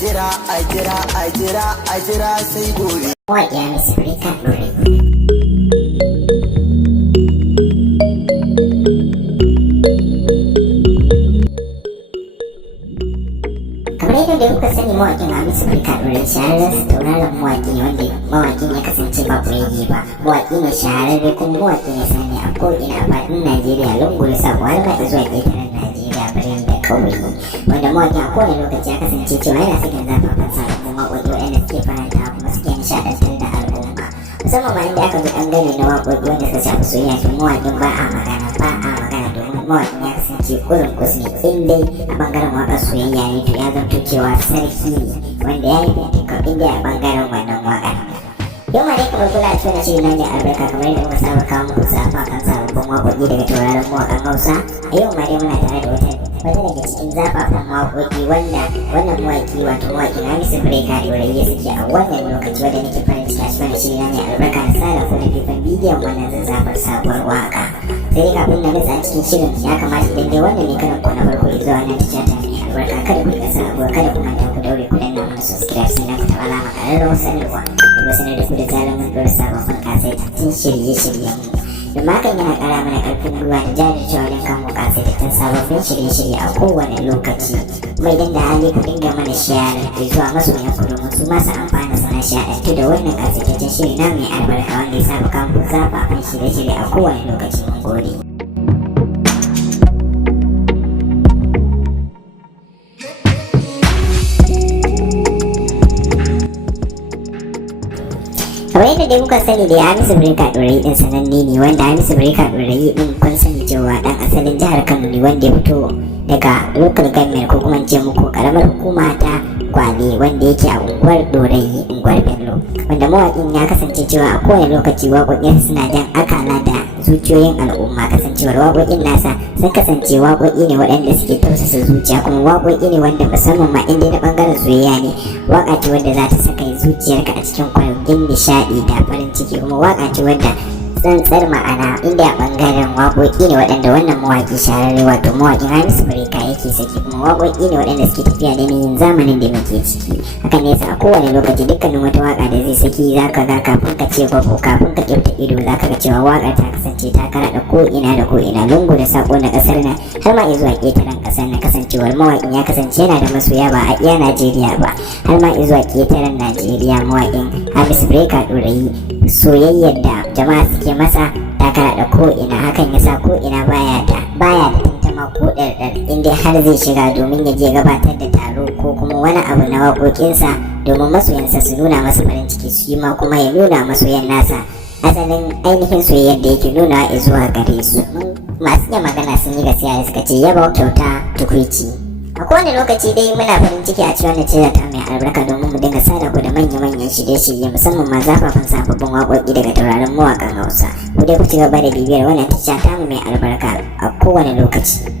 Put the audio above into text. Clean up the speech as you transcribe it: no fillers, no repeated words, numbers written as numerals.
jira sai gobe. Mawaƙiya Miss Africa Dore. Kamar yadda da kuka sani mawaƙin Miss Africa Dore shahararren tauraron mawaƙi ne wanda mawaƙin ya kasance ba koyayye ba. Mawaƙi ne shahararre kuma mawaƙi ne sani a ko'ina a faɗin Najeriya lungu da sako har ma zuwa ƙetaren Najeriya birnin da ƙauye. Wanda mawaƙin a kowane lokaci ya kasance cewa yana sakin zafafan sababbin waƙoƙi waɗanda suke faranta kuma suke nishaɗantar da al'umma. Musamman ma inda aka zo ɓangare na waƙoƙi wanda suka shafi soyayya to mawaƙin ba a magana domin mawaƙin ya kasance ƙurin kusne in dai a ɓangaren waƙar soyayya ne to ya zanto cewa sarki ne wanda ya yi fintikau inda a ɓangaren wannan waƙar. Yau ma dai kamar kula a cikin shirin nan ne albarka kamar yadda muka saba kawo muku zafafen sababbin waƙoƙi daga tauraron mawaƙan Hausa. A yau ma dai muna tare da wata daga cikin zafafan waƙoƙi wanda wannan mawaƙi wato mawaƙin Hamisu Breaker Dore ya sake a wannan lokaci wanda nake farin ciki a cikin shirin nan ne albarka na sada ku da faifan bidiyon wannan zazzafar sabuwar waƙa. Sai dai kafin na nutsa cikin shirin ya kamata idan dai wannan ne karan ku na farko zuwa wannan tasha ta ne albarka kada ku kasa abuwa kada ku manta ku daure ku danna mana subscribe sannan ku taɓa alama ƙararrawar sanarwa kuma sanar da ku da zarar mun ɗora sababbin ƙasaitattun shirye-shiryen mu. Domin hakan yana ƙara mana ƙarfin gwiwa da jajircewa wajen kamo ƙasaitattun sababbin shirye-shirye a kowane lokaci. Kuma idan da hali ku dinga mana share zuwa masoyan ku domin su masu amfana su nishaɗantu da wannan ƙasaitaccen shiri na mai albarka wanda ya saba kamo zafafan shirye-shirye a kowane lokaci. Mun gode. Kamar yadda dai kuka sani da Hamisu Breaker Dore din sananne ne wanda Hamisu Breaker Dore din kun sani cewa dan asalin jihar Kano ne wanda ya fito daga local government ko kuma ce muku karamar hukuma ta Gwale wanda yake a unguwar Dorayi unguwar Bello wanda mawaƙin ya kasance cewa a kowane lokaci waƙoƙinsa suna jan akala da zuciyoyin al'umma kasancewar waƙoƙin nasa sun kasance waƙoƙi ne waɗanda suke tausasa zuciya kuma waƙoƙi ne wanda musamman ma inda na ɓangaren soyayya ne waƙa ce wadda za ta saka zuciyarka a cikin kwargin nishaɗi da farin ciki kuma waƙa ce wadda tsantsar ma'ana inda a ɓangaren waƙoƙi ne waɗanda wannan mawaƙi shahararre wato mawaƙin Hamisu Breaker yake saki kuma waƙoƙi ne waɗanda suke tafiya da yanayin zamanin da muke ciki hakan ne a kowane lokaci dukkanin wata waƙa da zai saki zaka ga kafin ka ce gwabo kafin ka kyauta ido zaka ga cewa waƙar ta kasance ta karaɗa ko ina da ko ina lungu da saƙo na ƙasar nan har ma zuwa ƙetaren ƙasar na kasancewar mawaƙin ya kasance yana da masoya ba a iya Najeriya ba har ma zuwa ƙetaren Najeriya mawaƙin Hamisu Breaker Dore soyayyar da jama'a suke masa ta karaɗa ko ina hakan yasa ko ina baya da tantama ko ɗarɗar inda har zai shiga domin ya je gabatar da taro ko kuma wani abu na waƙoƙinsa domin masoyansa su nuna masa farin ciki su yi ma kuma ya nuna masoyan nasa asalin ainihin soyayyar da yake nuna zuwa gare su. Masu iya magana sun yi gaskiya da suka ce yaba kyauta tukwici. A kowane lokaci dai muna farin ciki a cikin wannan ta mai albarka domin mu dinga sada ku da manya-manyan shirye-shirye musamman ma zafafan sababbin waƙoƙi daga tauraron mawaƙan Hausa. Ku dai ku ci gaba da bibiyar wannan tasha ta mai albarka a kowane lokaci.